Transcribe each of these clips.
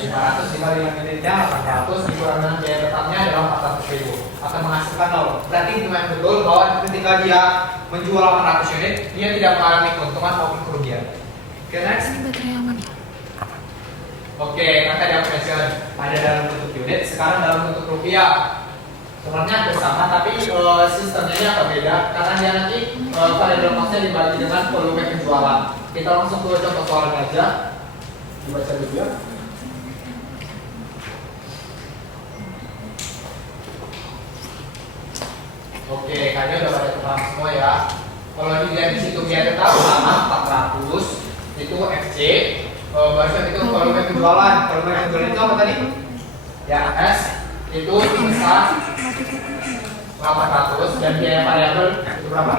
500 dikali 5 unitnya 800 dikurang dengan biaya tetapnya adalah 400.000 akan menghasilkan 0. Berarti memang betul bahwa ketika dia menjual 800 unit dia tidak mengalami keuntungan maupun kerugian. Oke, next. Oke, kan tadi aku mention ada dalam bentuk unit, sekarang dalam bentuk rupiah. Sebenarnya hampir sama, tapi sistemnya ini agak beda karena dia nanti variable cost-nya dibagi dengan volume penjualan. Kita langsung ke contoh soalnya aja, dibaca dulu ya. Oke, kalian udah pada paham semua ya. Kalau dilihat di situ biaya tetap sama 400 itu FC. Bahasa itu volume penjualan. Volume penjualan itu apa tadi? Ya S itu sebesar 800 dan biaya variabel itu berapa?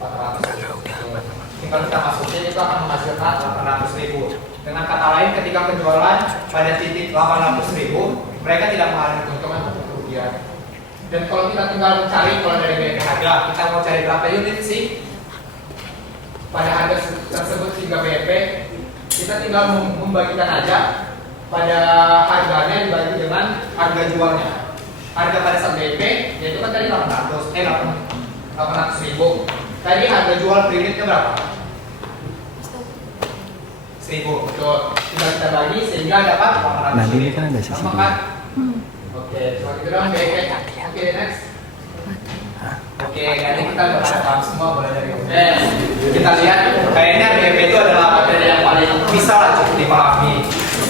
400. Kalau kita masukin itu akan menghasilkan 800.000. Dengan kata lain, ketika penjualan pada titik 800.000, mereka tidak mengalami keuntungan atau kerugian. Dan kalau kita tinggal mencari, kalau dari BP harga, kita mau cari berapa unit sih? Pada harga tersebut hingga BP, kita tinggal membagikan aja pada harganya dibagi dengan harga jualnya. Harga pada saat BP yaitu kan tadi 800.000. Tadi harga jual per unitnya berapa? 1.000, betul. Tinggal kita bagi sehingga dapat 800. Nah, ini kan ada sisi. Sama kan? Oke, cuma itu doang BP. Oke, next. Oke, jadi kita udah paham semua mulai dari kita lihat kayaknya BP itu adalah materi yang paling bisa lah cukup dipahami.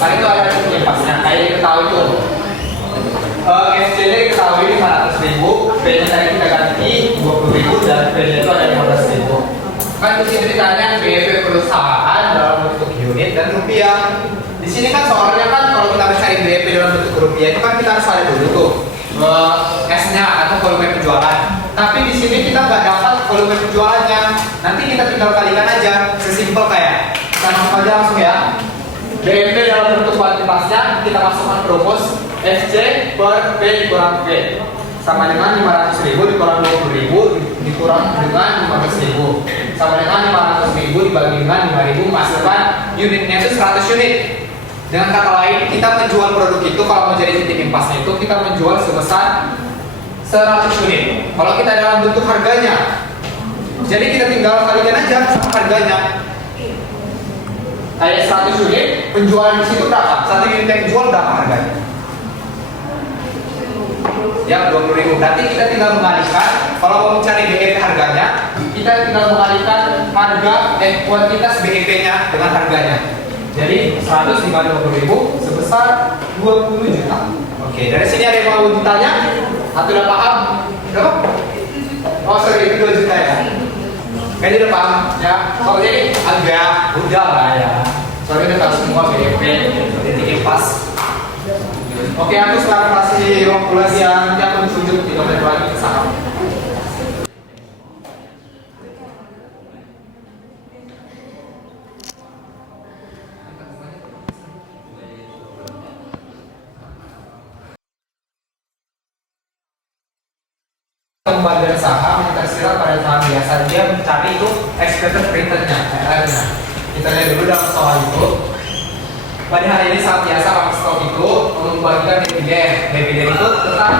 Karena itu ada penyebabnya, kayak diketahui itu. SCD diketahui 500.000, B-nya tadi kita ganti 20.000 dan B-nya itu ada 15.000. Kan di sini ditanya BP perusahaan dalam bentuk unit dan rupiah. Di sini kan soalnya kan kalau kita mencari BP dalam bentuk rupiah itu kan kita harus ada dulu tuh S-nya atau volume penjualan. Tapi di sini kita nggak dapat volume penjualannya. Nanti kita tinggal kalikan aja, sesimpel kayak kita masuk aja langsung ya. BMP dalam bentuk kuantitasnya kita masukkan rumus FC per P dikurang P sama dengan 500.000 dikurang 20.000 dikurang dengan 15.000 sama dengan 500.000 dibagi dengan 5.000 menghasilkan unitnya itu 100 unit. Dengan kata lain, kita menjual produk itu kalau mau jadi titik impasnya itu kita menjual sebesar 100 unit. Kalau kita dalam bentuk harganya, jadi kita tinggal kalikan aja sama harganya. Kayak 100 unit, penjualan di situ berapa? Satu unit yang dijual berapa harganya? Ya 20.000. Berarti kita tinggal mengalihkan. Kalau mau mencari BEP harganya, kita tinggal mengalihkan harga kuantitas BEP-nya dengan harganya. Jadi 100 dikali 20.000 sebesar 20 juta. Oke, dari sini ada yang mau ditanya? Atau udah paham? Berapa? Oh sorry, itu 2 juta ya? Kayaknya udah paham ya? Kalau jadi agak udah lah ya. Soalnya udah tahu semua BEP, titik impas. Oke, aku sekarang kasih ruang kelas yang nanti aku tunjuk di dompet lagi ke sana. Pembagian saham yang tersirat pada saham biasa dia mencari itu expected return-nya, RR-nya. Kita lihat dulu dalam soal itu. Pada hari ini saham biasa pakai stok itu membagikan dividen itu tetap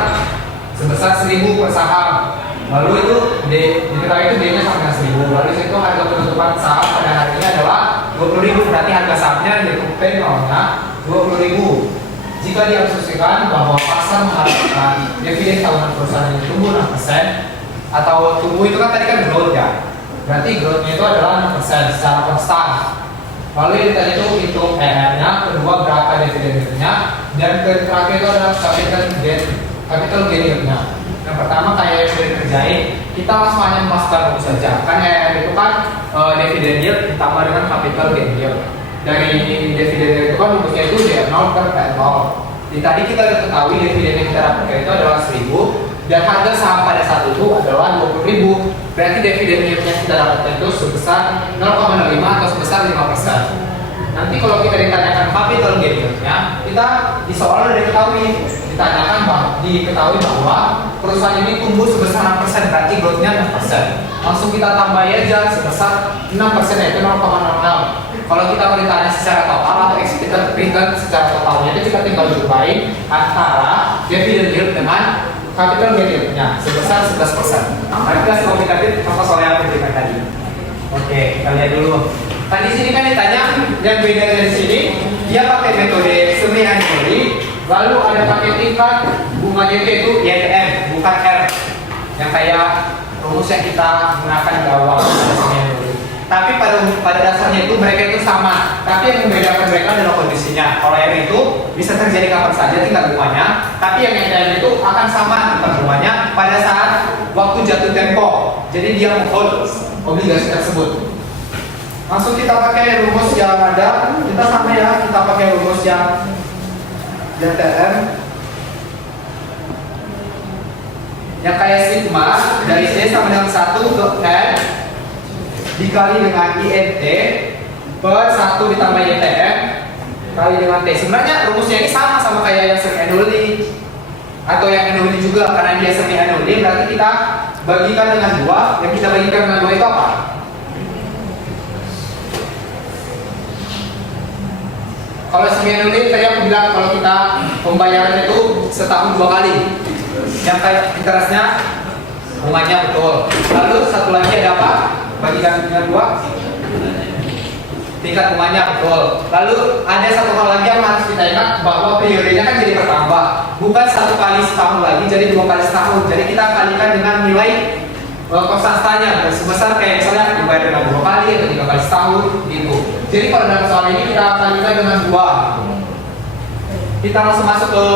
sebesar 1.000 per saham. Lalu itu diketahui itu D-nya sama dengan 1.000. Lalu itu harga penutupan saham pada hari ini adalah 20.000. Berarti harga sahamnya ditentukan nolnya 20.000. Jika diasumsikan bahwa pasar mengharapkan dividen tahunan perusahaan yang tumbuh 6% atau tumbuh itu kan tadi kan growth ya. Berarti growth-nya itu adalah 6% secara konstan. Lalu kita hitung PR-nya, kedua berapa dividen-nya, dan terakhir itu adalah capital gain-nya. Yang pertama kayak yang sudah dikerjain, kita langsung hanya memasukkan rumus saja. Kan ER itu kan dividen yield ditambah dengan capital gain yield. Dari dividen itu kan rumusnya itu D0 per P0. Tadi kita sudah ketahui dividen yang kita dapatkan itu adalah 1.000 dan harga saham pada saat itu adalah 20.000. Berarti dividen yieldnya kita dapatkan itu sebesar 0,05 atau sebesar 5%. Nanti kalau kita ditanyakan capital gain yield-nya, kita di soal sudah diketahui bahwa perusahaan ini tumbuh sebesar 6%, berarti growth-nya 6%. Langsung kita tambah aja sebesar 6% yaitu 0,00. Kalau kita mau ditanya secara total atau expected return secara totalnya itu kita tinggal jumpain antara dividend yield dengan capital gain yield-nya sebesar 11%. Nah, kita kuantitatif contoh soal yang aku berikan tadi. Oke, kita lihat dulu. Tadi sini kan ditanya yang beda dari sini, dia pakai metode semi annually, lalu ada pakai tingkat bunganya itu YTM, bukan R, yang kayak rumus yang kita gunakan di awal semi annually. Tapi pada dasarnya itu mereka itu sama, tapi yang membedakan mereka adalah kondisinya. Kalau R itu bisa terjadi kapan saja tingkat bunganya, tapi yang YTM itu akan sama tingkat bunganya pada saat waktu jatuh tempo. Jadi dia menghold obligasi tersebut. Langsung kita pakai rumus yang ada, kita sama ya, kita pakai rumus yang YTM yang kayak sigma dari C sama dengan 1 ke N dikali dengan INT per 1 ditambah YTM kali dengan T. Sebenarnya rumusnya ini sama kayak yang semi annually atau yang annually juga, karena dia semi annually berarti kita bagikan dengan 2. Yang kita bagikan dengan 2 itu apa? Kalau semi annually tadi aku bilang kalau kita pembayaran itu setahun 2 kali. Yang kayak interestnya bunganya betul. Lalu satu lagi ada apa? Bagikan dengan 2. Tingkat bunganya betul. Lalu ada satu hal lagi yang harus kita ingat, bahwa periodenya kan jadi bertambah. Bukan 1 kali setahun lagi, jadi 2 kali setahun. Jadi kita kalikan dengan nilai konstantanya sebesar kayak misalnya dibayar dengan 2 kali atau 3 kali setahun gitu. Jadi pada dalam soal ini kita kalikan dengan 2. Kita langsung masuk ke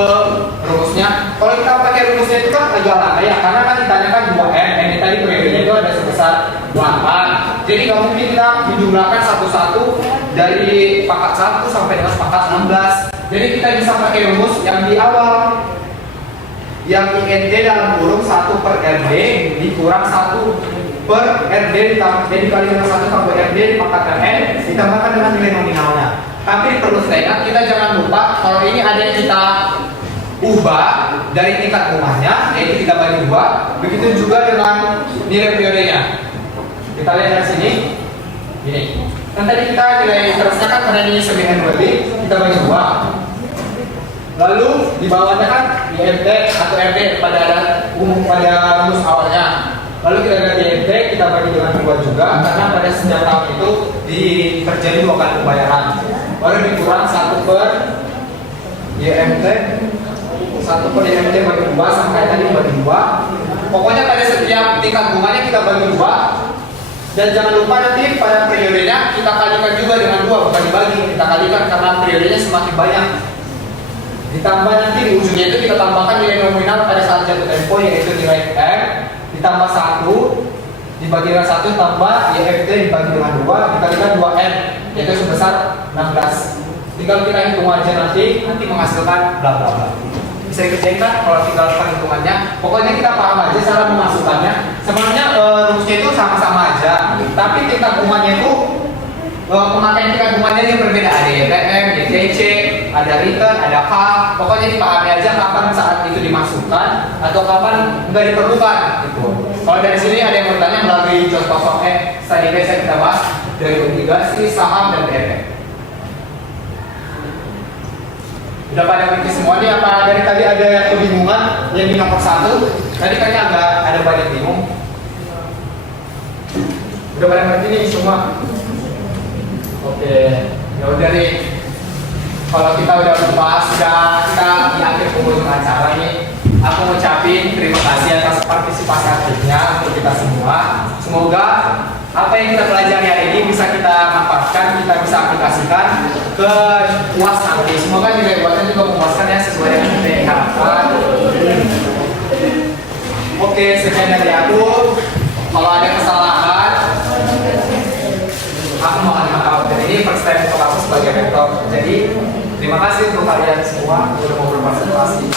rumusnya. Kalau kita pakai rumusnya itu kan agak lama ya, karena kan ditanyakan 2N, ini tadi periodenya itu ada sebesar 8. Jadi nggak mungkin kita menjumlahkan satu-satu dari pangkat 1 sampai dengan pangkat 16. Jadi kita bisa pakai rumus yang di awal, yang INT dalam kurung 1 per RD dikurang 1 per RD dikali dengan 1 sampai RD dipangkatkan N ditambahkan dengan nilai nominalnya. Tapi perlu saya ingat, kita jangan lupa kalau ini ada yang kita ubah dari tingkat bunganya, yaitu kita bagi 2. Begitu juga dengan nilai periodenya. Kita lihat dari sini, ini. Dan tadi kita nilai interestnya kan karena ini semi annually, kita bagi 2. Lalu di bawahnya kan INT atau RD pada rumus awalnya. Lalu kita ganti INT, kita bagi dengan 2 juga, karena pada setiap tahun itu terjadi 2 kali pembayaran. Baru dikurang 1 per YMT, 1 per YMT bagi 2 sampai tadi bagi 2. Pokoknya pada setiap tingkat bunganya kita bagi 2. Dan jangan lupa nanti pada periodenya kita kalikan juga dengan 2, bukan dibagi, kita kalikan karena periodenya semakin banyak. Ditambah nanti di ujungnya itu kita tambahkan nilai nominal pada saat jatuh tempo, yaitu nilai R ditambah 1 dibagi dengan 1 tambah YFT dibagi dengan 2 dikalikan 2N, yaitu sebesar 16. Tinggal kita hitung aja nanti menghasilkan bla bla bla. Bisa dikerjain kan kalau tinggal perhitungannya. Pokoknya kita paham aja cara memasukkannya. Sebenarnya rumusnya itu sama-sama aja, tapi tingkat bunganya itu pemakaian tingkat bunganya yang berbeda. Ada YTM, YTC, ada return, ada K. Pokoknya dipahami aja kapan saat itu dimasukkan atau kapan nggak diperlukan gitu. Kalau dari sini ada yang bertanya melalui contoh soal tadi biasa kita bahas dari obligasi, saham, dan BRT. Udah pada ngerti semua nih apa? Dari tadi ada yang kebingungan yang di nomor 1. Tadi kayaknya agak ada banyak bingung. Udah pada ngerti nih semua. Oke, ya udah nih. Kalau kita udah bahas, kita di akhir penghujung acara nih. Aku ngucapin terima kasih atas partisipasi aktifnya untuk kita semua. Semoga apa yang kita pelajari hari ini bisa kita manfaatkan, kita bisa aplikasikan ke UAS nanti. Semoga nilai UASnya juga memuaskan ya sesuai dengan yang kita harapkan. Oke, sekian dari aku. Kalau ada kesalahan, aku mohon maaf. Dan ini first time untuk aku sebagai mentor. Jadi terima kasih untuk kalian semua sudah mau berpartisipasi.